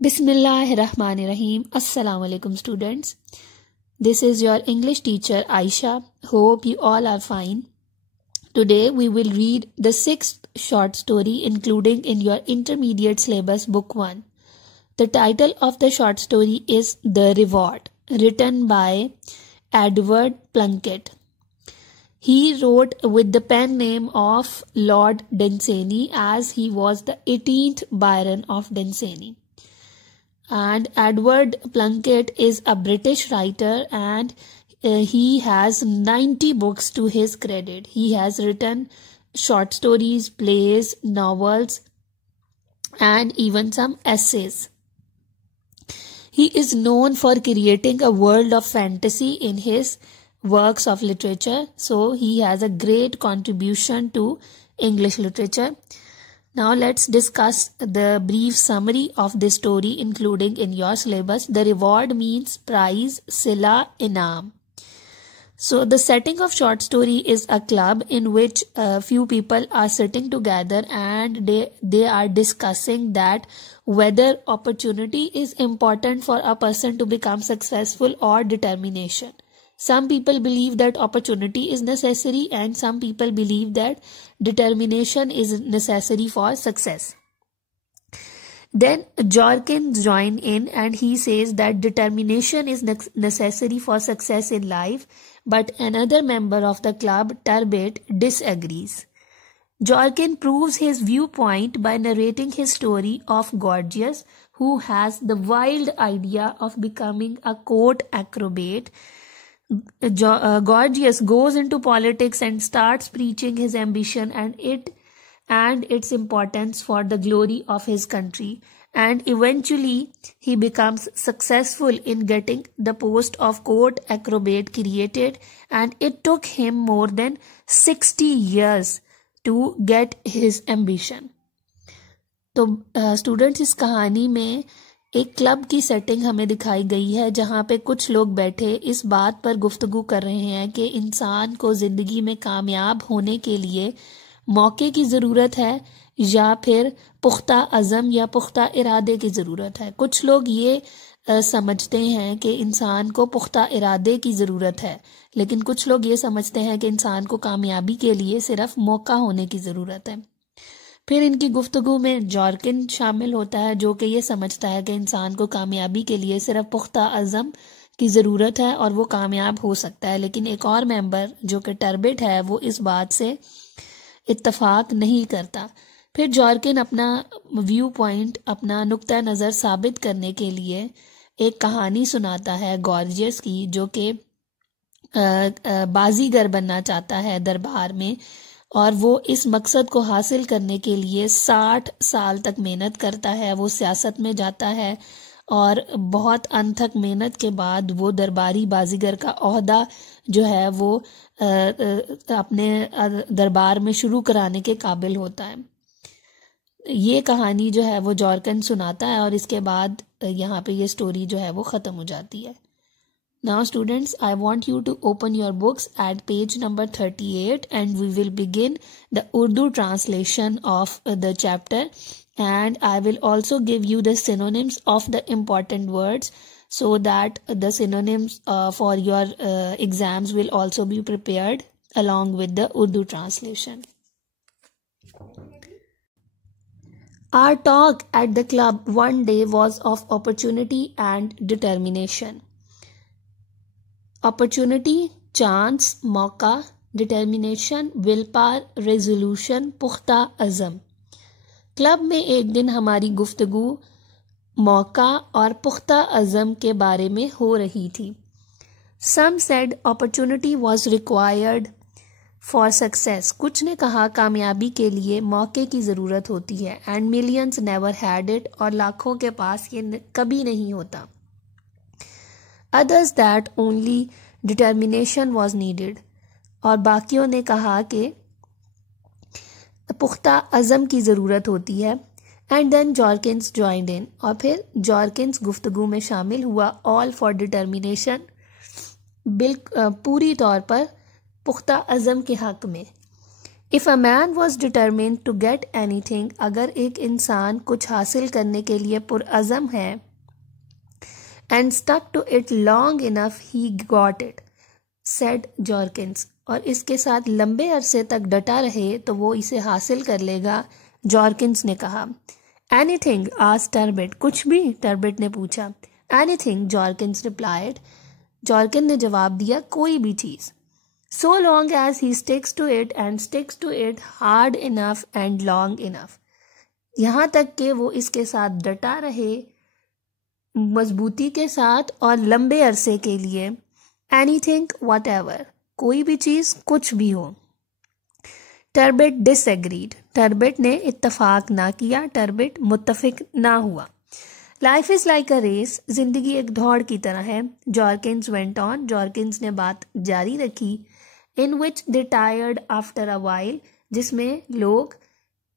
Bismillahirrahmanirrahim. Assalamu alaikum students. This is your English teacher Aisha. Hope you all are fine. Today we will read the sixth short story including in your intermediate syllabus book 1. The title of the short story is The Reward, written by Edward Plunkett. He wrote with the pen name of Lord Dunsany as he was the 18th Baron of Dunsany. And Edward Plunkett is a British writer and he has 90 books to his credit. He has written short stories, plays, novels, and even some essays. He is known for creating a world of fantasy in his works of literature. So he has a great contribution to English literature. Now let's discuss the brief summary of this story including in your syllabus. The reward means prize, sila, inam. So the setting of short story is a club in which a few people are sitting together and they are discussing that whether opportunity is important for a person to become successful or determination. Some people believe that opportunity is necessary and some people believe that determination is necessary for success. Then Jorkins joins in and he says that determination is necessary for success in life, but another member of the club, Turbot, disagrees. Jorkins proves his viewpoint by narrating his story of Gorgias, who has the wild idea of becoming a court acrobat. Gorgias goes into politics and starts preaching his ambition and its importance for the glory of his country, and eventually he becomes successful in getting the post of court acrobat created, and it took him more than 60 years to get his ambition. तो students इस कहानी में एक club की setting हमें दिखाई गई है जहाँ पे कुछ लोग बैठे इस बात पर गुफ्तगू कर रहे हैं कि इंसान को ज़िंदगी में कामयाब होने के लिए मौके की ज़रूरत है या फिर पुख्ता अज़म या पुख्ता इरादे की ज़रूरत है। कुछ लोग ये समझते हैं कि इंसान को पुख्ता इरादे की ज़रूरत है, लेकिन कुछ लोग ये समझते हैं कि इंसान को कामयाबी के लिए सिर्फ मौका होने की ज़रूरत है। फिर इनकी गुफ्तगू में जॉर्किन शामिल होता है जो कि ये समझता है कि इंसान को कामयाबी के लिए सिर्फ पुख्ता अज़म की ज़रूरत है और वो कामयाब हो सकता है, लेकिन एक और मेंबर जो कि टर्बेट है वो इस बात से इत्तफाक नहीं करता। फिर जॉर्किन अपना व्यू पॉइंट, अपना नुक्ता नज़र साबित करने के लिए एक कहानी सुनाता है गॉर्जियस की, जो कि बाजीगर बनना चाहता है दरबार में, और वो इस मकसद को हासिल करने के लिए 60 साल तक मेहनत करता है। वो सियासत में जाता है और बहुत अनथक मेहनत के बाद वो दरबारी बाजीगर का ओहदा जो है वो अपने दरबार में शुरू कराने के काबिल होता है। ये कहानी जो है वो जॉर्किन सुनाता है और इसके बाद यहाँ पे ये स्टोरी जो है वो ख़त्म हो जाती है। Now students, I want you to open your books at page number 38 and we will begin the Urdu translation of the chapter, and I will also give you the synonyms of the important words so that the synonyms for your exams will also be prepared along with the Urdu translation. Our talk at the club one day was of opportunity and determination. Opportunity, chance, मौका, determination, will power, resolution, पुख्ता अज़म। Club में एक दिन हमारी गुफ्तगू मौका और पुख्ता अज़म के बारे में हो रही थी। Some said opportunity was required for success. कुछ ने कहा कामयाबी के लिए मौके की ज़रूरत होती है, and millions never had it, और लाखों के पास ये कभी नहीं होता। Others that only determination was needed, और बाकियों ने कहा कि पुख्ता अज़म की ज़रूरत होती है। एंड देन जॉर्किन्स ज्वाइंड इन, और फिर जॉर्किन्स गुफ्तगू में शामिल हुआ। ऑल फॉर डिटर्मिनेशन, पूरी तौर पर पुख्ता अज़म के हक़ में। If a man was determined to get anything, अगर एक इंसान कुछ हासिल करने के लिए पुरअज़म है, and stuck to it long enough he got it, said Jawkins, और इसके साथ लंबे अरसे तक डटा रहे तो वो इसे हासिल कर लेगा, जॉर्किंस ने कहा। एनीथिंग, आस्क्ड टर्बिट, कुछ भी, टर्बिट ने पूछा। एनीथिंग, जॉर्किंस रिप्लाइड, जॉर्किन ने जवाब दिया, कोई भी चीज़। So long as he sticks to it and sticks to it hard enough and long enough, यहाँ तक कि वो इसके साथ डटा रहे मजबूती के साथ और लंबे अरसे के लिए। एनीथिंग, वट एवर, कोई भी चीज़, कुछ भी हो। टर्बिट डिसएग्रीड, टर्बिट ने इत्तफाक ना किया, टर्बिट मुत्तफिक ना हुआ। Life is like a race, जिंदगी एक दौड़ की तरह है। जॉर्किंस वेंट ऑन, जॉर्किंस ने बात जारी रखी। इन विच दे टायर्ड आफ्टर अ वाइल, जिसमें लोग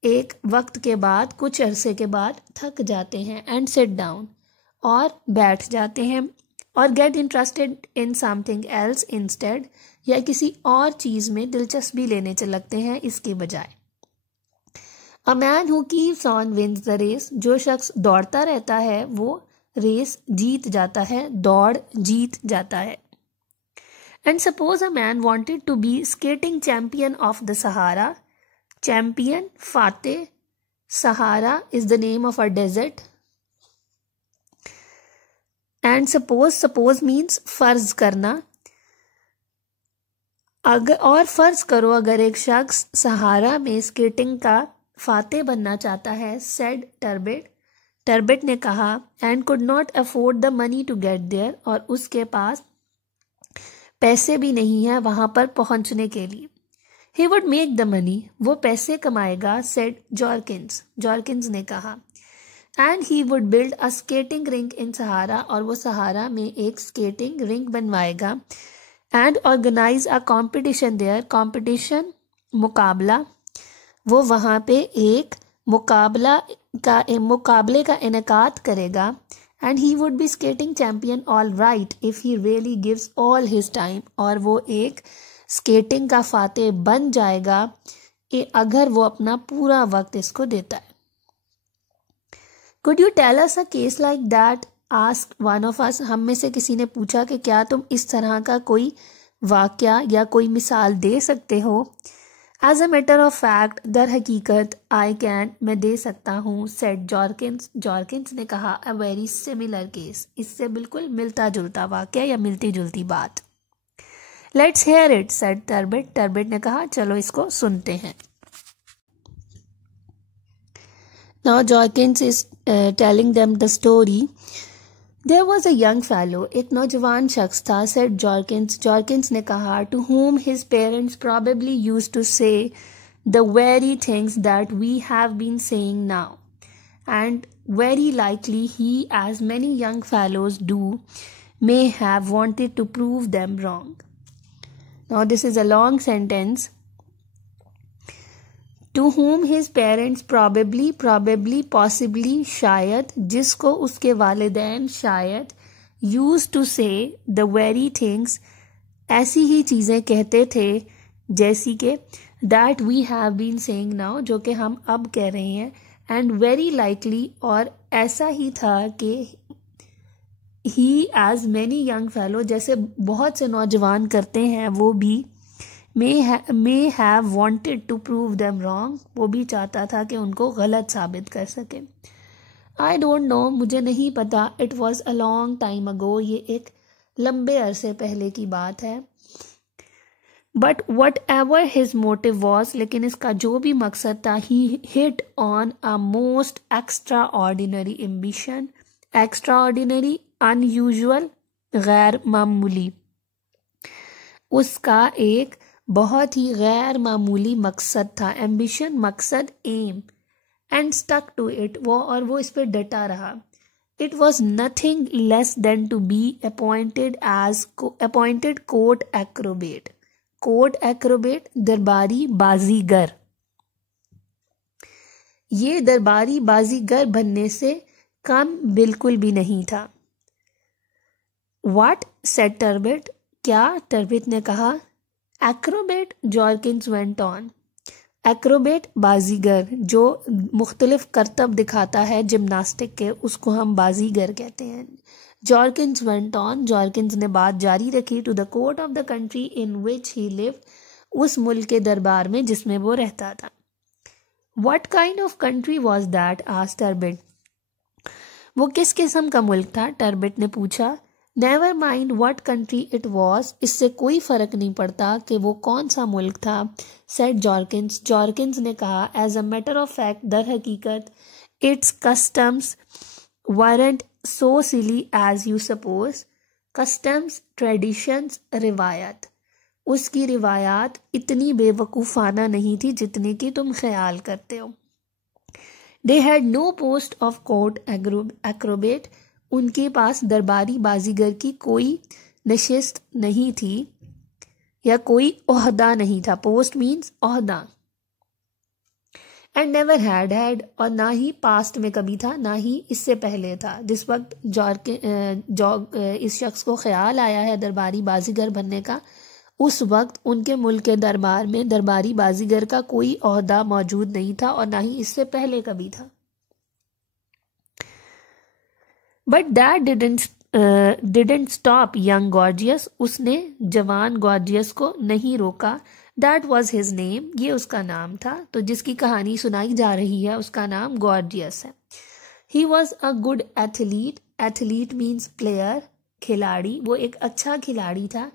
एक वक्त के बाद, कुछ अरसे के बाद थक जाते हैं। एंड सिट डाउन, और बैठ जाते हैं। और get interested in something else instead, या किसी और चीज़ में दिलचस्पी लेने लगते हैं इसके बजाय। A man who keeps on wins the race, जो शख्स दौड़ता रहता है वो रेस जीत जाता है, दौड़ जीत जाता है। And suppose a man wanted to be skating champion of the Sahara, champion, फातेह, Sahara is the name of a desert. And suppose means फर्ज करना, और फर्ज करो अगर एक शख्स सहारा में स्केटिंग का फातेह बनना चाहता है, सेड टर्बिट, टर्बिट ने कहा। And could not afford the money to get there, और उसके पास पैसे भी नहीं है वहां पर पहुंचने के लिए। He would make the money, वो पैसे कमाएगा, सेड जॉर्किंस, जॉर्किंस ने कहा। And he would build a skating rink in Sahara, और वो सहारा में एक स्केटिंग रिंक बनवाएगा। And organise a competition there, competition, मुकाबला, वो वहाँ पे एक मुकाबले का इनेकाद करेगा। And he would be skating champion all right if he really gives all his time, और वो एक स्केटिंग का फातेह बन जाएगा अगर वो अपना पूरा वक्त इसको देता है। Could you tell us a case like that, ask one of us, हम में से किसी ने पूछा कि क्या तुम इस तरह का कोई वाकया या कोई मिसाल दे सकते हो। As a matter of fact, दर हकीकत, आई कैन, मैं दे सकता हूँ, सेड जॉर्किंस, जॉर्किंस ने कहा। अ वेरी सिमिलर केस, इससे बिल्कुल मिलता जुलता वाकया या मिलती जुलती बात। Let's here it, said टर्बिट, Turbit ने कहा, चलो इसको सुनते हैं। Now Jawkins is telling them the story. There was a young fellow, एक नौजवान शख्स था, said Jawkins, Jawkins ने कहा, to whom his parents probably used to say the very things that we have been saying now, and very likely he, as many young fellows do, may have wanted to prove them wrong. Now this is a long sentence. To whom his parents probably, possibly, शायद, जिसको उसके वालिदैन शायद, used to say the very things, ऐसी ही चीज़ें कहते थे जैसी के that we have been saying now, जो कि हम अब कह रहे हैं, and very likely, और ऐसा ही था कि he, as many young fellow, जैसे बहुत से नौजवान करते हैं, वो भी may have wanted to prove them wrong, वो भी चाहता था कि उनको गलत साबित कर सके। I don't know, मुझे नहीं पता। It was a long time ago, ये एक लंबे अरसे पहले की बात है। But whatever his motive was, लेकिन इसका जो भी मकसद था, he hit on a most extraordinary ambition, extraordinary, unusual, गैर मामूली, उसका एक बहुत ही गैर मामूली मकसद था। एम्बिशन, मकसद, aim, and stuck to it, वो इस पर डटा रहा। It was nothing less than to be appointed court acrobat, court acrobat, दरबारी बाजीगर। ये दरबारी बाजीगर बनने से कम बिल्कुल भी नहीं था। What, said टर्बिट, क्या, टर्बिट ने कहा। Acrobat, Jawkins went on. Acrobat बाजीगर, जो मुख्तलिफ करतब दिखाता है जिम्नास्टिक के, उसको हम बाजीगर कहते हैं। जॉर्किंस वेंट ऑन, जॉर्किंस ने बात जारी रखी, to the court of the country in which he lived, उस मुल्क के दरबार में जिसमें वो रहता था। What kind of country was that? asked टर्बिट। वो किस किस्म का मुल्क था? टर्बिट ने पूछा। Never mind what country it was, इससे कोई फर्क नहीं पड़ता कि वो कौन सा मुल्क था, said जॉर्किंस। जॉर्किंस ने कहा, as a matter of fact, दर हकीकत, its customs weren't so silly as you suppose. Customs, traditions, रिवायत, उसकी रिवायात इतनी बेवकूफ़ाना नहीं थी जितनी कि तुम ख्याल करते हो। They had no post of court acrobat, उनके पास दरबारी बाजीगर की कोई नशिस्त नहीं थी या कोई ओहदा नहीं था। पोस्ट मीन्स ओहदा। एंड नेवर हैड, और ना ही पास्ट में कभी था, ना ही इससे पहले था। जिस वक्त इस शख्स को ख्याल आया है दरबारी बाजीगर बनने का, उस वक्त उनके मुल्क के दरबार में दरबारी बाजीगर का कोई ओहदा मौजूद नहीं था और ना ही इससे पहले कभी था। But that didn't stop young gorgeous, उसने जवान गॉर्जियस को नहीं रोका। दैट वॉज हिज नेम, ये उसका नाम था। तो जिसकी कहानी सुनाई जा रही है उसका नाम गॉर्जियस है। He was a good athlete, athlete means player, खिलाड़ी, वो एक अच्छा खिलाड़ी था।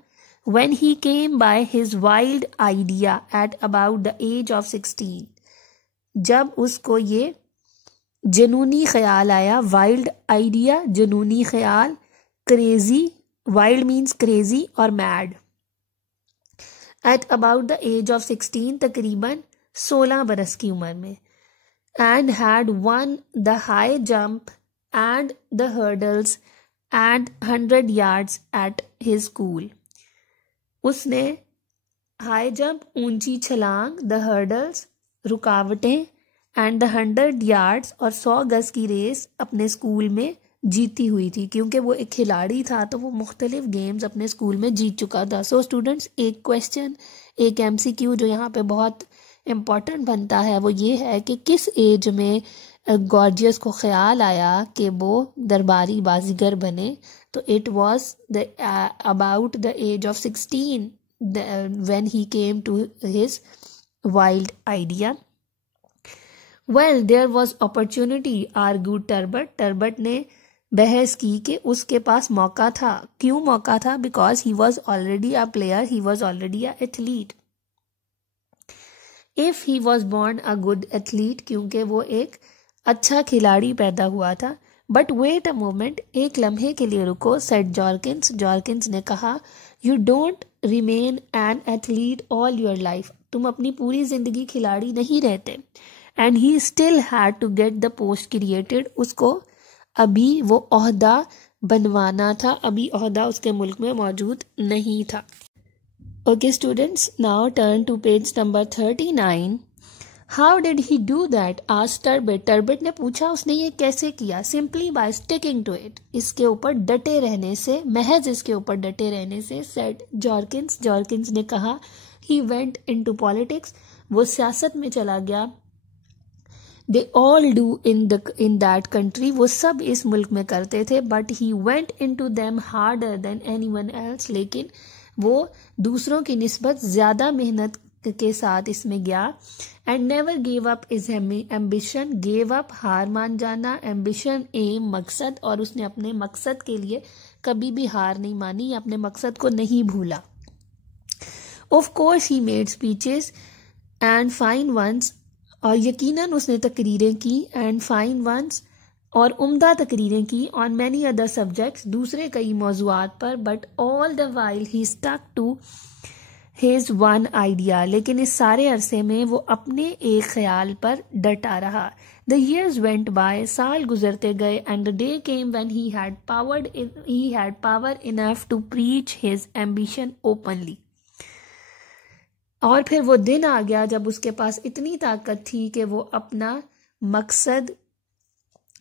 When he came by his wild idea at about the age of 16, जब उसको ये जुनूनी ख्याल आया, वाइल्ड आइडिया, जुनूनी ख्याल, क्रेजी, वाइल्ड मीन्स क्रेजी और mad. At about the age of 16, तकरीबन 16 बरस की उम्र में। And had won the high jump and the hurdles and 100 yards at his school, उसने हाई जंप, ऊंची छलांग, द हर्डल्स, रुकावटें, एंड द 100 yards और 100 गज की रेस अपने स्कूल में जीती हुई थी। क्योंकि वो एक खिलाड़ी था तो वो मुख्तलिफ गेम्स अपने स्कूल में जीत चुका था। सो स्टूडेंट्स, एक क्वेश्चन, एक MCQ जो यहाँ पे बहुत इम्पॉर्टेंट बनता है वो ये है कि किस एज में गॉर्जियस को ख्याल आया कि वो दरबारी बाजीगर बने। तो it was the about the age of 16 when he came to his wild idea. Well, there was opportunity, argued टर्बट। टर्बट ने बहस की कि उसके पास मौका था। क्यों मौका था? Because he was already a player, he was already a athlete. If he was born a good athlete, क्योंकि वो एक अच्छा खिलाड़ी पैदा हुआ था। बट वेट अ मोमेंट, एक लम्हे के लिए रुको, सेड जॉर्किंस। जॉर्किंस ने कहा, you don't remain an athlete all your life, तुम अपनी पूरी जिंदगी खिलाड़ी नहीं रहते। And he still had to get the post created, उसको अभी वो ओहदा बनवाना था, अभी ओहदा उसके मुल्क में मौजूद नहीं था। Okay students, now turn to page number 39. How did he do that? Asked Turbit. Turbit ने पूछा उसने ये कैसे किया? Simply by sticking to it, इसके ऊपर डटे रहने से, महज इसके ऊपर डटे रहने से, सेड जॉर्किंस। जॉर्किंस ने कहा, ही वेंट इनटू पॉलिटिक्स, वो सियासत में चला गया। They all do in that country, वो सब इस मुल्क में करते थे। But he went into them harder than anyone else, लेकिन वो दूसरों की निस्बत ज्यादा मेहनत के साथ इसमें गया। And never give up is ambition, give up हार मान जाना, एम्बिशन एम मकसद, और उसने अपने मकसद के लिए कभी भी हार नहीं मानी, अपने मकसद को नहीं भूला। Of course he made speeches and fine ones, और यकीनन उसने तकरीरें की, एंड फाइन वंस, और उम्दा तकरीरें की, ऑन मैनी अदर सब्जेक्ट्स, दूसरे कई मौज़ूआत पर। But all the while he stuck to his one idea, लेकिन इस सारे अरसे में वो अपने एक ख्याल पर डटा रहा। द ईयर्स वेंट बाय, साल गुजरते गए, and the day came when he had power enough to preach his ambition openly, और फिर वो दिन आ गया जब उसके पास इतनी ताकत थी कि वो अपना मकसद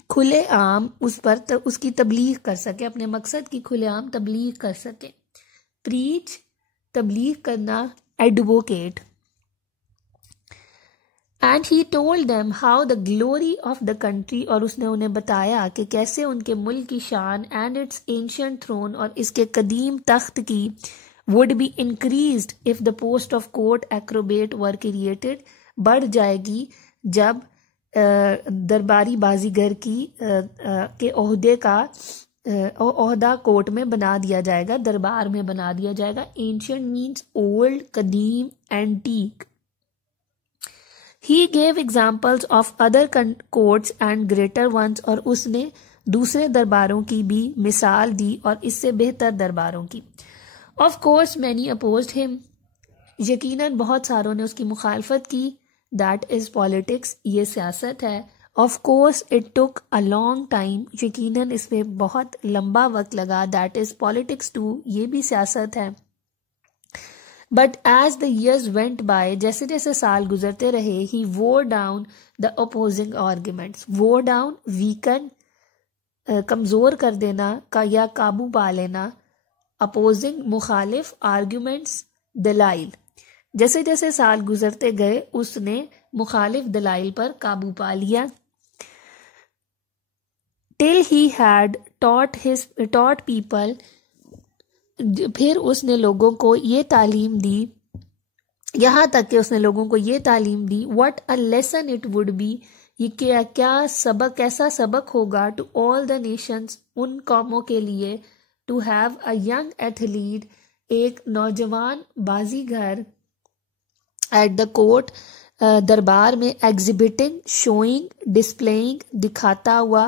खुले आम उस पर उसकी तबलीग कर सके, अपने मकसद की खुलेआम तबलीग कर सके। प्रीच, तबलीग करना, advocate. And he told them how the glory of the country, और उसने उन्हें बताया कि कैसे उनके मुल्क की शान एंड इट्स एंशिएंट थ्रोन, और इसके कदीम तख्त की would be increased if the post of court acrobat were created, बढ़ जाएगी जब दरबारी बाजीगर की के ओहदे का ओहदा कोर्ट में बना दिया जाएगा, दरबार में बना दिया जाएगा. एंशिएंट मीन्स ओल्ड, कदीम, antique. He gave examples of other courts and greater ones, और उसने दूसरे दरबारों की भी मिसाल दी और इससे बेहतर दरबारों की. Of course many opposed him, यकीनन बहुत सारों ने उसकी मुखालफत की. That is politics, ये सियासत है. Of course it took a long time, यकीनन इसमें बहुत लंबा वक्त लगा. That is politics too, ये भी सियासत है. But as the years went by, जैसे जैसे साल गुजरते रहे, he wore down the opposing arguments. Wore down, weaken, कमज़ोर कर देना का या काबू पा लेना. Opposing, मुखालिफ, arguments, दलाइल. जैसे जैसे साल गुजरते गए उसने मुखालिफ दलाइल पर काबू पा लिया. Till he had taught people, फिर उसने लोगों को ये तालीम दी, यहाँ तक कि उसने लोगों को ये तालीम दी. What a lesson it would be, ये क्या सबक, कैसा सबक होगा. To all the nations, उन कौमों के लिए. To have a young athlete, एक नौजवान बाजीगर. At the court, दरबार में. Exhibiting, showing, displaying, दिखाता हुआ.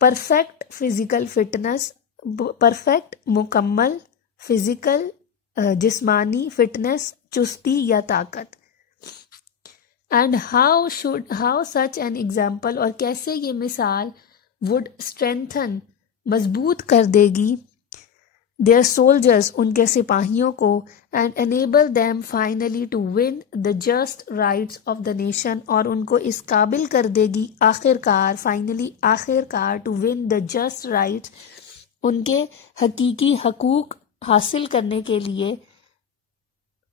Perfect physical fitness, परफेक्ट, मुकम्मल. फिजिकल, जिस्मानी. फिटनेस, चुस्ती या ताकत. And how such an example, और कैसे ये मिसाल वुड स्ट्रेंथन, मजबूत कर देगी. देयर सोल्जर्स, उनके सिपाहियों को. And enable them finally to win the just rights of the nation, और उनको इस काबिल कर देगी आखिरकार, फाइनली आखिरकार, to win the just rights, उनके हकीकी हकूक हासिल करने के लिए.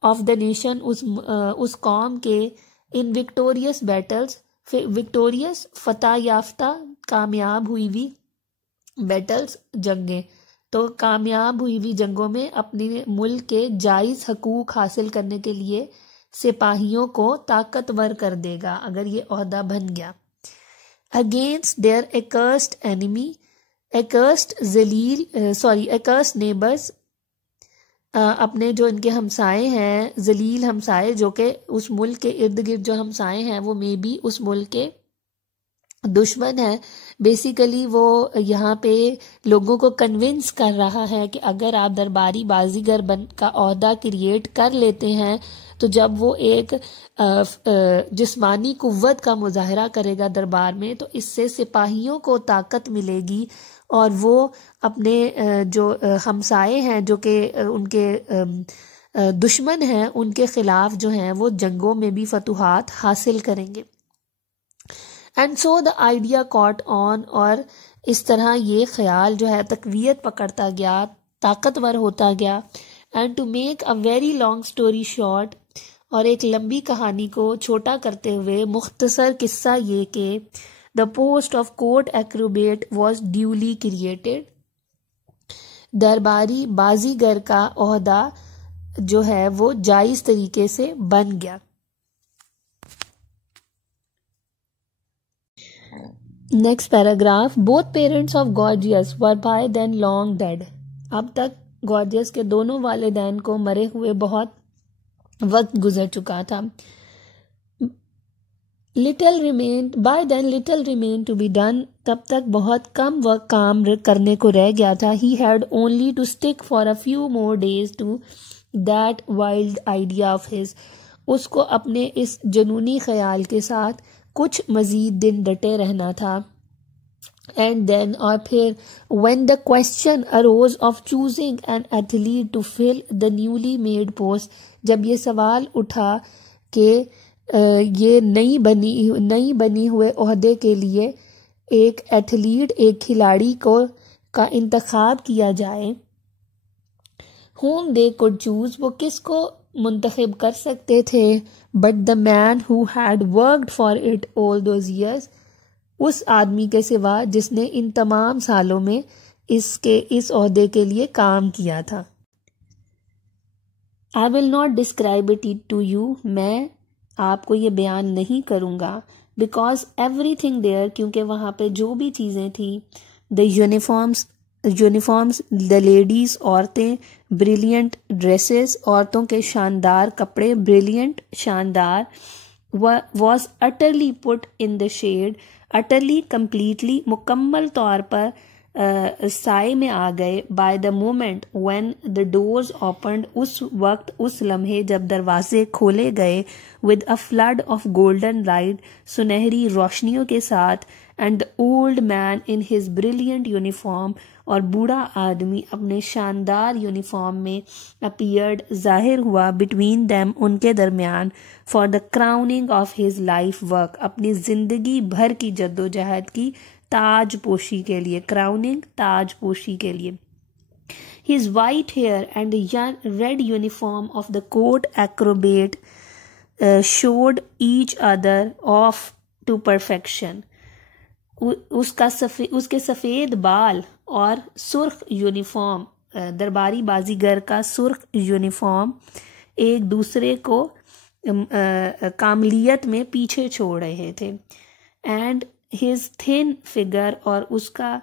ऑफ द नेशन, उस कौम के. इन विक्टोरियस बैटल्स, विक्टोरियस फतह याफ्ता, कामयाब हुई हुई. बैटल्स, जंगें. तो कामयाब हुई हुई जंगों में अपने मुल्क के जायज़ हकूक हासिल करने के लिए सिपाहियों को ताकतवर कर देगा अगर ये ओहदा बन गया. अगेंस्ट देयर एक्स्ड एनिमी, एक्स्ड नेबर्स, अपने जो इनके हमसाए हैं, जलील हमसाए, जो कि उस मुल्क के इर्द गिर्द जो हमसाए हैं वो मे भी उस मुल्क के दुश्मन है. बेसिकली वो यहाँ पे लोगों को कन्विंस कर रहा है कि अगर आप दरबारी बाजीगर का ओहदा क्रिएट कर लेते हैं तो जब वो एक जिस्मानी कुव्वत का मुजाहरा करेगा दरबार में, तो इससे सिपाहियों को ताकत मिलेगी और वो अपने जो हमसाए हैं, जो कि उनके दुश्मन हैं, उनके खिलाफ जो हैं वो जंगों में भी फतुहात हासिल करेंगे. And so the idea caught on, और इस तरह ये ख्याल जो है तकवीयत पकड़ता गया, ताकतवर होता गया. And to make a very long story short, और एक लंबी कहानी को छोटा करते हुए मुख्तसर किस्सा ये कि the post of court Acrobat was duly created. दरबारी बाजीगर का ओहदा जो है वो जायज तरीके से बन गया. Next paragraph. Both parents of Gorgeous were by then long dead. अब तक गॉर्जियस के दोनों वालिदैन को मरे हुए बहुत वक्त गुजर चुका था. Little remain to be done. तब तक बहुत कम वक्त काम करने को रह गया था. He had only to stick for a few more days to that wild idea of his. उसको अपने इस जुनूनी ख्याल के साथ कुछ मजीद दिन डटे रहना था. एंड देन, और फिर, when the question arose of choosing an athlete to fill the newly made post. जब ये सवाल उठा कि ये नई बनी हुए ओहदे के लिए एक एथलीट, एक खिलाड़ी का इंतखाब किया जाए. whom they could choose, वो किसको मुंतखब कर सकते थे, but the man who had worked for it all those years, उस आदमी के सिवा जिसने इन तमाम सालों में इस ओहदे के लिए काम किया था। I will not describe it to you, मैं आपको ये बयान नहीं करूँगा, बिकॉज एवरीथिंग देयर, क्योंकि वहाँ पे जो भी चीज़ें थी, द यूनिफॉर्म्स, द लेडीज़, औरतें, ब्रिलियंट ड्रेसेस, औरतों के शानदार कपड़े, ब्रिलियंट शानदार, was utterly put in the shade, utterly completely मुकम्मल तौर पर साए में आ गए, by the moment when the doors opened, उस वक्त, उस लम्हे जब दरवाजे खोले गए, with a flood of golden light, सुनहरी रोशनियों के साथ, and the old man in his brilliant uniform, और बूढ़ा आदमी अपने शानदार यूनिफॉर्म में अपीयर्ड, जाहिर हुआ, बिटवीन देम, उनके दरमियान, for the crowning of his life work, अपनी जिंदगी भर की जद्दोजहद की ताजपोशी के लिए, क्राउनिंग ताजपोशी के लिए। His white hair and the red uniform of the court acrobat showed each other off to perfection. उसके सफ़ेद बाल और सुर्ख यूनिफॉर्म, दरबारी बाजीगर का सुर्ख यूनिफॉर्म एक दूसरे को कामलियत में पीछे छोड़ रहे थे। एंड हिज थिन फिगर, और उसका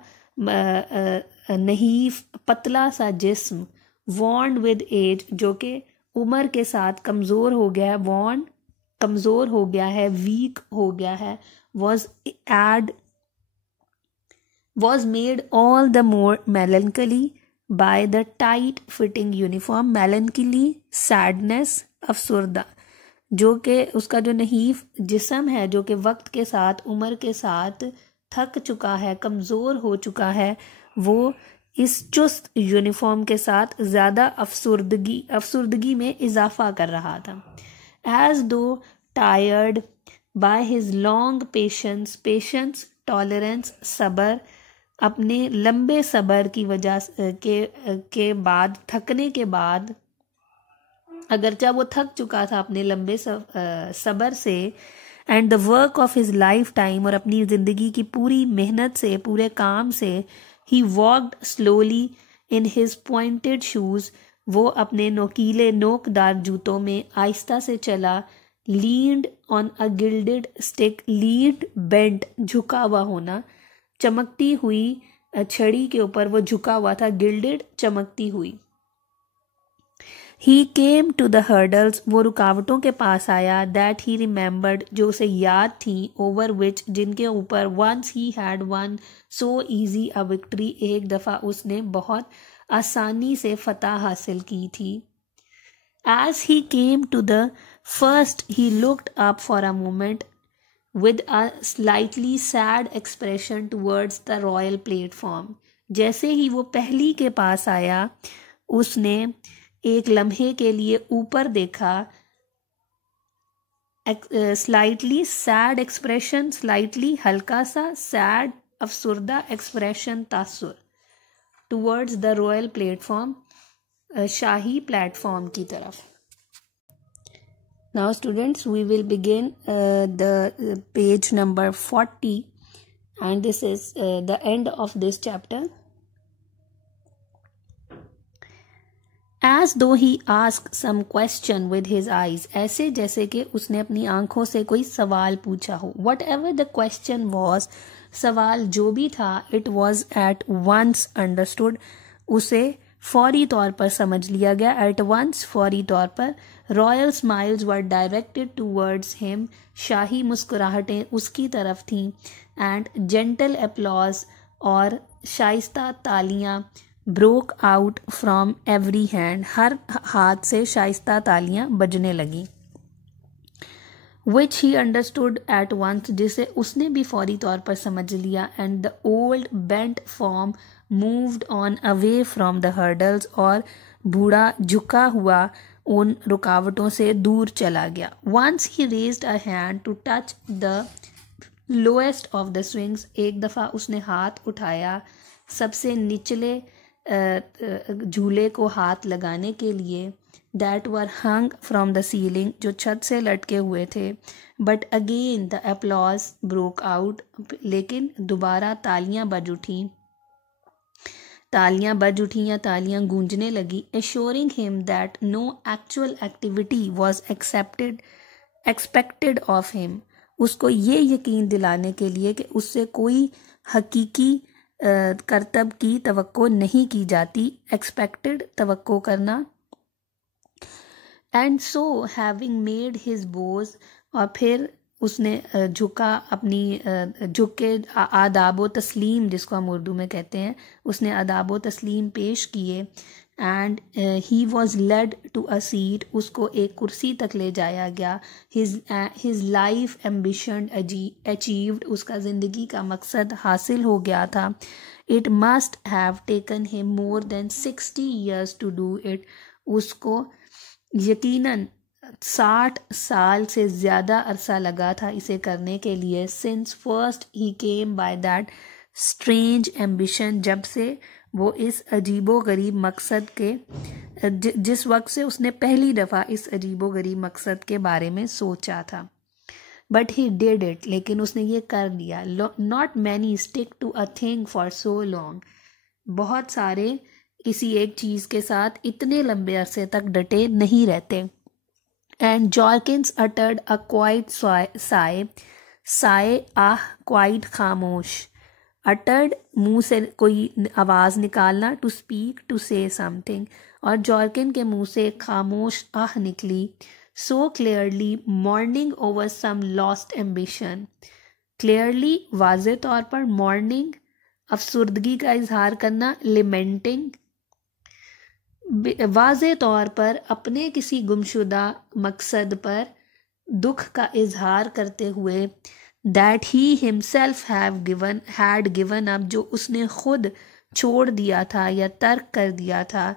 नहीफ पतला सा जिस्म, वॉर्न विद एज, जो कि उम्र के साथ कमज़ोर हो गया है, वॉर्न कमज़ोर हो गया है, वीक हो गया है, was made all the more melancholy by the tight fitting uniform, melancholy sadness, अफसुर्दा, जो कि उसका जो नहीफ जिस्म है, जो कि वक्त के साथ, उम्र के साथ थक चुका है, कमज़ोर हो चुका है, वो इस चुस्त यूनिफॉर्म के साथ ज़्यादा अफसुर्दगी में इजाफा कर रहा था। एज दो tired by his long patience, tolerance, सब्र, अपने लंबे सब्र की वजह के बाद, थकने के बाद, अगरचा वो थक चुका था अपने लंबे सब्र से, and the work of his life time, और अपनी ज़िंदगी की पूरी मेहनत से, पूरे काम से, he walked slowly in his pointed shoes, वो अपने नोकीले नोकदार जूतों में आहिस्ता से चला, leaned on a gilded stick, lead bent, झुका हुआ होना, चमकती हुई छड़ी के ऊपर वो झुका हुआ था, गिल्डेड चमकती हुई। He came to the hurdles, वो रुकावटों के पास आया, that he remembered, जो उसे याद थी, over which, जिनके ऊपर, once he had won so easy a victory, एक दफ़ा उसने बहुत आसानी से फतह हासिल की थी। As he came to the first, he looked up for a moment with a slightly sad expression towards the royal platform, जैसे ही वो पहली के पास आया, उसने एक लम्हे के लिए ऊपर देखा, स्लाइटली सैड एक्सप्रेशन, स्लाइटली हल्का सा, सैड अफसुर्दा एक्सप्रेशन, तासुर, टुवर्ड्स द रॉयल प्लेटफॉर्म, शाही प्लेटफॉर्म की तरफ। Now students, we will begin the page number 40 and this is the end of this chapter. As though he asked some question with his eyes, ऐसे जैसे कि उसने अपनी आंखों से कोई सवाल पूछा हो। Whatever the question was, सवाल जो भी था, it was at once understood, उसे फौरी तौर पर समझ लिया गया, at once फौरी तौर पर। Royal smiles were directed towards him, शाही मुस्कुराहटें उसकी तरफ थीं, and gentle applause, और शाइस्ता तालियां, broke out from every hand, हर हाथ से शाइस्ता तालियां बजने लगी। Which he understood at once, जिसे उसने भी फौरी तौर पर समझ लिया। And the old bent form moved on away from the hurdles, और बूढ़ा झुका हुआ उन रुकावटों से दूर चला गया। Once he raised a hand to touch the lowest of the swings, एक दफ़ा उसने हाथ उठाया सबसे निचले झूले को हाथ लगाने के लिए। that were hung from the ceiling, जो छत से लटके हुए थे. But again the applause broke out. लेकिन दोबारा तालियां बज उठीं. तालियां बज उठी या तालियां गूंजने लगी. assuring him that no actual activity was expected of him. उसको ये यकीन दिलाने के लिए कि उससे कोई हकीकी करतब की तवक्को नहीं की जाती. एक्सपेक्टेड तवक्को करना. And so having made his bows, और फिर उसने झुका अपनी झुक के आदाब व तस्लीम, जिसको हम उर्दू में कहते हैं, उसने आदाब व तस्लीम पेश किए. And he was led to a seat, उसको एक कुर्सी तक ले जाया गया. हिज लाइफ एम्बिशन अचीव्ड, उसका ज़िंदगी का मकसद हासिल हो गया था. It must have taken him more than 60 years to do it, उसको यकीनन 60 साल से ज़्यादा अरसा लगा था इसे करने के लिए. Since first he came by that strange ambition, जब से वो इस अजीबो गरीब मकसद के जिस वक्त से उसने पहली दफ़ा इस अजीबो गरीब मकसद के बारे में सोचा था. बट ही डिड इट, लेकिन उसने ये कर दिया. Not many stick to a thing for so long, बहुत सारे किसी एक चीज़ के साथ इतने लंबे अरसे तक डटे नहीं रहते. And Jorkins uttered a quiet sigh आह, क्वाइट खामोश. अटर्ड मुंह से कोई आवाज़ निकालना, to speak, to say something, और जॉर्किन के मुंह से खामोश आह निकली. So clearly mourning over some lost ambition, clearly वाज़े तौर पर, मॉर्निंग अफसुर्दगी का इजहार करना, लिमेंटिंग वाज़े तौर पर अपने किसी गुमशुदा मकसद पर दुख का इजहार करते हुए. That he himself had given up, जो उसने खुद छोड़ दिया था या तर्क कर दिया था.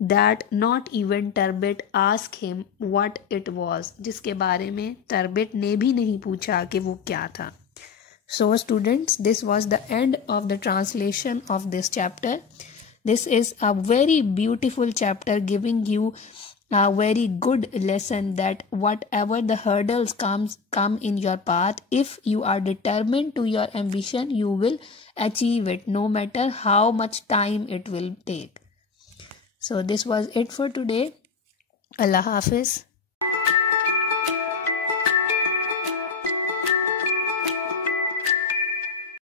That not even troubled ask him what it was, जिसके बारे में टर्बिट ने भी नहीं पूछा कि वो क्या था. So students, this was the end of the translation of this chapter. This is a very beautiful chapter giving you a very good lesson that whatever the hurdles come in your path, if you are determined to your ambition, you will achieve it no matter how much time it will take. So this was it for today. Allah Hafiz.